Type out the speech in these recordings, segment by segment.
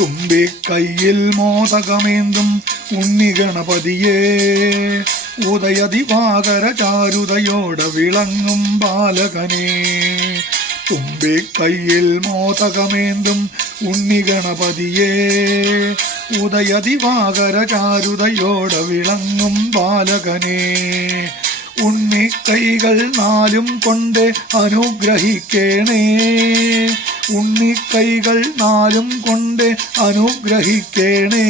തുമ്പി കയ്യിൽ മോദകമേന്തും ഉണ്ണി ഗണപതിയേ ഉദയതിവാകര ചാരുതയോടെ വിളങ്ങും ബാലകനേ. തുമ്പി കയ്യിൽ മോദകമേന്തും ഉണ്ണി ഗണപതിയേ ഉദയതിവാകര ചാരുതയോടെ വിളങ്ങും ബാലകനേ. ഉണ്ണി കൈകൾ നാലും കൊണ്ട് അനുഗ്രഹിക്കണേ. ഉണ്ണി കൈകൾ നാലും കൊണ്ട് അനുഗ്രഹിക്കണേ.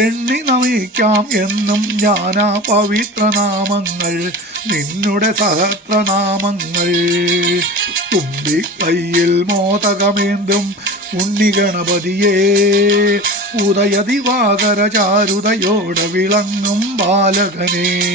എണ്ണി നമിക്കാം എന്നും ഞാനാ പവിത്രനാമങ്ങൾ നിന്നുടെ സഹസ്രനാമങ്ങൾ. തുമ്പി കയ്യിൽ മോദകമേന്തും ഉണ്ണി ഗണപതിയേ ഉദയതിവാകര ചാരുതയോടെ വിളങ്ങും ബാലകനേ.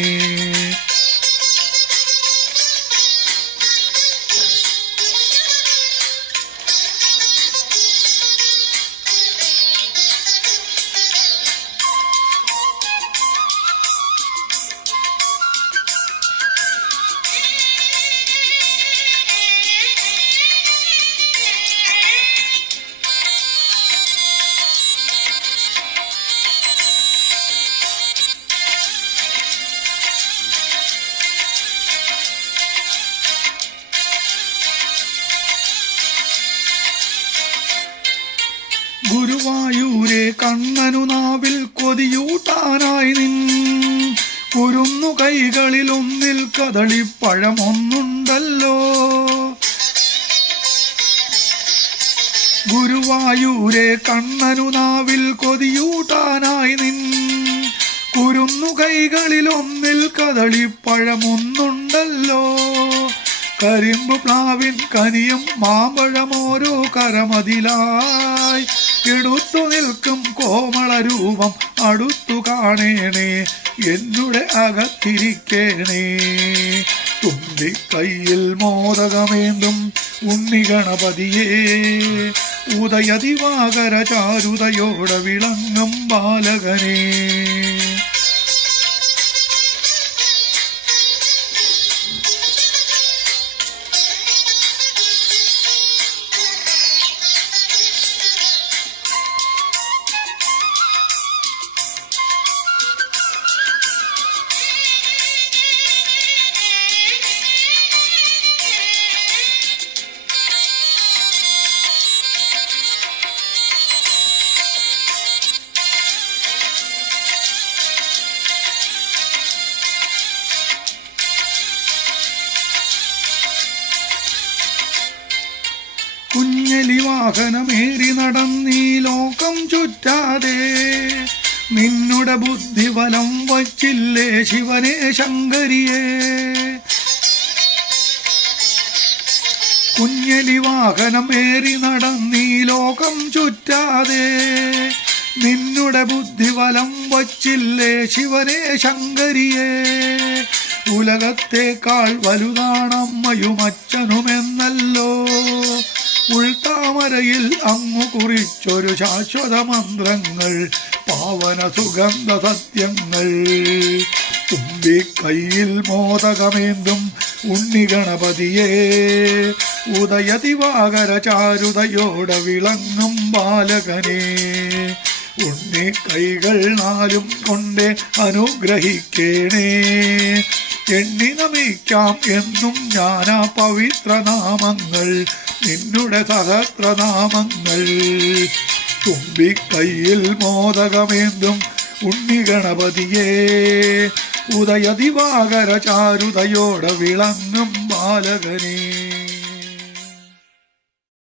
ഗുരുവായൂരെ കണ്ണനു നാവിൽ കൊതിയൂട്ടാനായി നിൻ കുരുന്നു കൈകളിൽ ഒന്നിൽ കദളിപ്പഴമൊന്നുണ്ടല്ലോ. ഗുരുവായൂരെ കണ്ണനു നാവിൽ കൊതിയൂട്ടാനായി നിൻ കുരുന്നു കൈകളിൽ ഒന്നിൽ കദളിപ്പഴമൊന്നുണ്ടല്ലോ. കരിമ്പ് പ്ലാവിൻ കനിയും മാമ്പഴമോരോ കരമതിലായി. എടുത്തു നിൽക്കും കോമള രൂപം അടുത്തു കാണേണേ. എന്നുടെ അകത്തിരിക്കേണേ. തുമ്പി കയ്യിൽ മോദകമേന്തും ഉണ്ണി ഗണപതിയേ. ഉദയതിവാകര ചാരുതയോടെ വിളങ്ങും ബാലകനേ. വാഹനമേറി നടന്നീ ലോകം ചുറ്റാതെ. നിന്നുടെ ബുദ്ധിബലം വച്ചില്ലേ ശിവനെ ശങ്കരിയേ. കുഞ്ഞലി വാഹനമേറി നടന്നീ ലോകം ചുറ്റാതെ. നിന്നുടെ ബുദ്ധിബലം വച്ചില്ലേ ശിവനെ ശങ്കരിയേ. ഉലകത്തേക്കാൾ വലുതാണമ്മയും അച്ഛനുമെന്നല്ലോ. ഉൾത്താമരയിൽ അങ്ങു കുറിച്ചൊരു ശാശ്വത മന്ത്രങ്ങൾ പാവന സുഗന്ധ സത്യങ്ങൾ തുമ്പി കയ്യിൽ മോദകമേന്തും ഉണ്ണി ഗണപതിയേ ഉദയതിവാകര ചാരുതയോടെ വിളങ്ങും ബാലകനേ. ഉണ്ണി കൈകൾ നാലും കൊണ്ട് അനുഗ്രഹിക്കേണേ. എണ്ണി നമിക്കാം എന്നും ഞാനാ പവിത്രനാമങ്ങൾ നിന്നുടെ സഹസ്രനാമങ്ങൾ. തുമ്പിക്കൈയിൽ മോദകമേന്തും ഉണ്ണി ഗണപതിയേ ഉദയദിവാകര ചാരുതയോടെ വിളങ്ങും ബാലകനേ.